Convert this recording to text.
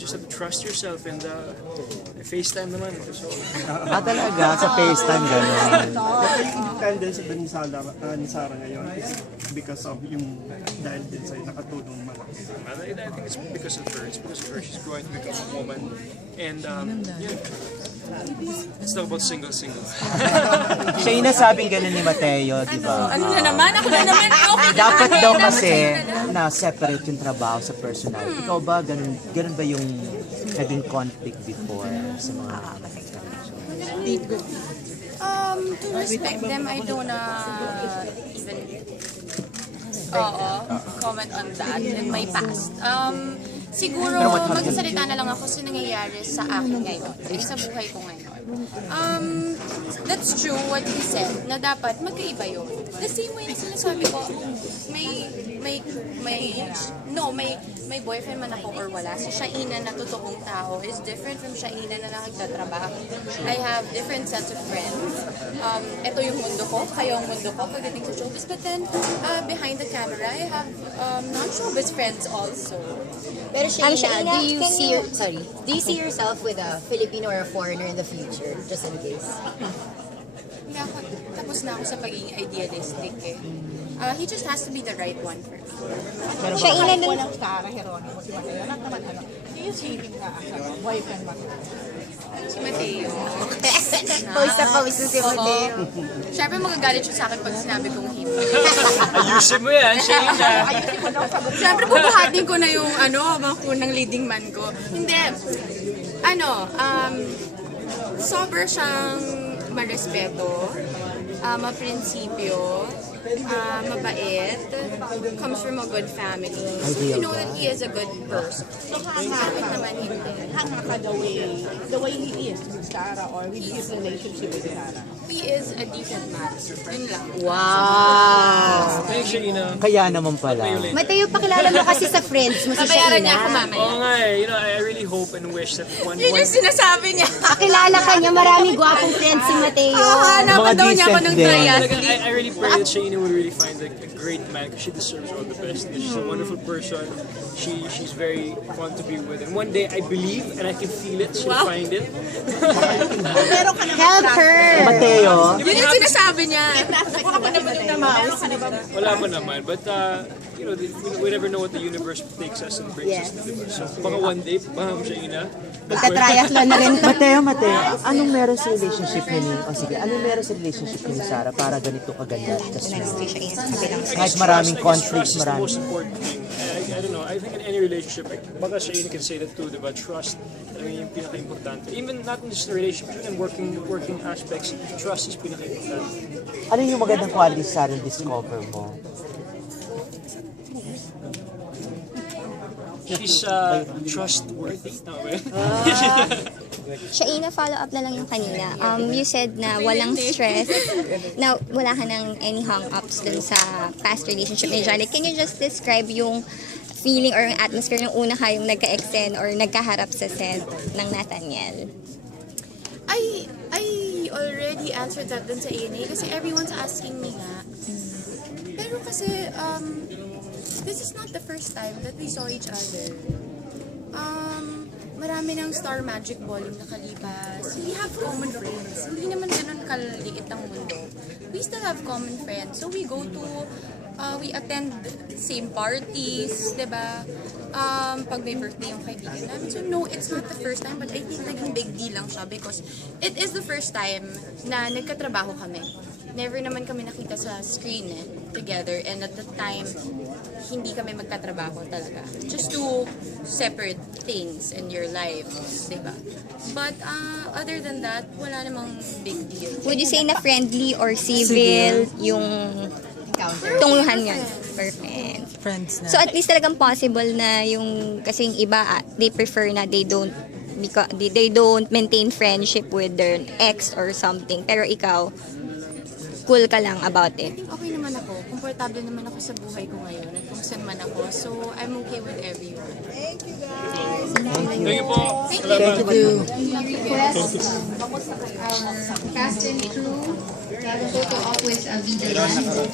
just have to trust yourself and FaceTime naman. So, Talaga, sa FaceTime gano'n. Independence ba ni Sarah ngayon is because of yung dahil din sa'yo nakatulong malaki. I think it's because of her. It's because of her. She's growing to become a woman. And, yeah. Let's talk about single. Siya yung nasabing gano'n ni Mateo, di ba? Ano na naman? Ako na naman. Okay. Dapat daw kasi na separate yung trabaho sa personal. Ikaw ba, ganun ba yung naging conflict before sa mga To respect them, I don't even comment on that in my past. Siguro, magsasalita na lang ako sa nangyayari sa akin ngayon, sa buhay ko ngayon. That's true what he said, na dapat magkaiba yun. The same way na sinasabi ko, may boyfriend man ako or wala. Si Shaina na totoong tao is different from Shaina na nagtatrabaho. I have different sets of friends. Ito yung mundo ko, kayo ang mundo ko pagdating sa showbiz. But then, behind the camera, I have non-showbiz friends also. Pero Shaina, do you see yourself with a Filipino or a foreigner in the future, just in case? Hindi ako, tapos na ako sa pagiging idealistic eh. He just has to be the right one for me. Shaina po ng Sarah Geronimo, si Mateo, naman do you see him na boyfriend mo? Si Mateo. Pawis na pawis na si Mateo. Siyempre magagalit siya sa akin pag sinabi kong hindi. Ayusin mo yan, Shaina. Siyempre bubuhatin ko na yung ng leading man ko. Hindi. Sober siyang marespeto, maprinsipyo, mabait, comes from a good family. So you know that he is a good person. So hanga ka the way he is with Sarah or with his relationship with Sarah? He is a decent man. Yun lang. Wow! Thanks, Shaina. Kaya naman pala. Mateo, pakilala mo kasi sa friends mo si Babayaran niya ako Shaina. mamaya. Oo nga eh. I really hope and wish that one Yun yung sinasabi niya. Pakilala ka niya, maraming gwapong friends si Mateo. Hanapan daw niya ako ng decent din. triathlete. I really pray that Shaina will really find a great man because she deserves all the best. She's a wonderful person. She's very fun to be with. And one day, I believe and I can feel it. She'll find it. Help her! Mateo, Yun yung sinasabi niya. Wala mo naman. But, we never know what the universe takes us and brings us to. Diba? So, baka one day, Shaina. Magka-triathlon na rin. Mateo, anong meron sa relationship niyo ni... anong meron sa relationship niyo ni Sarah para ganito kaganda? Kahit maraming conflicts, Trust is the maraming... most important thing. I don't know. I think in any relationship, baka Shaina can say that too, diba? Trust, yung pinaka-importante. Even not in just the relationship, even in working aspects, trust is pinaka-importante. Ano yung magandang quality sa Sarah discover mo? She's trustworthy. Shaina, follow up na lang yung kanina. You said na walang stress, na wala ka ng any hang-ups dun sa past relationship ni Jolly. Can you just describe yung feeling or yung atmosphere yung una kayong nagka-extend or nagkaharap sa set ng Nathaniel? I already answered that dun sa ANA kasi everyone's asking me nga. Pero kasi, this is not the first time that we saw each other. Marami ng Star Magic Balling nakalipas. We have common friends. Hindi naman ganun kaliit ang mundo. We still have common friends. So we go to, we attend same parties, diba? Pag may birthday yung kaibigan namin. So no, it's not the first time, but I think naging big deal lang siya because it is the first time na nagkatrabaho kami. Never naman kami nakita sa screen together, and at the time, hindi kami magkatrabaho talaga. Just two separate things in your life, diba? But other than that, wala namang big deal. Would you say na friendly or civil yung tungluhan yun? Perfect. Friends na. So at least talagang possible na yung, kasi yung iba, they prefer na they don't maintain friendship with their ex or something. Pero ikaw, cool ka lang about it. I think okay naman ako. Komportable naman ako sa buhay ko ngayon at kung saan man ako. So, I'm okay with everyone. Thank you po. Thank you. Cast and crew, photo op with Vida.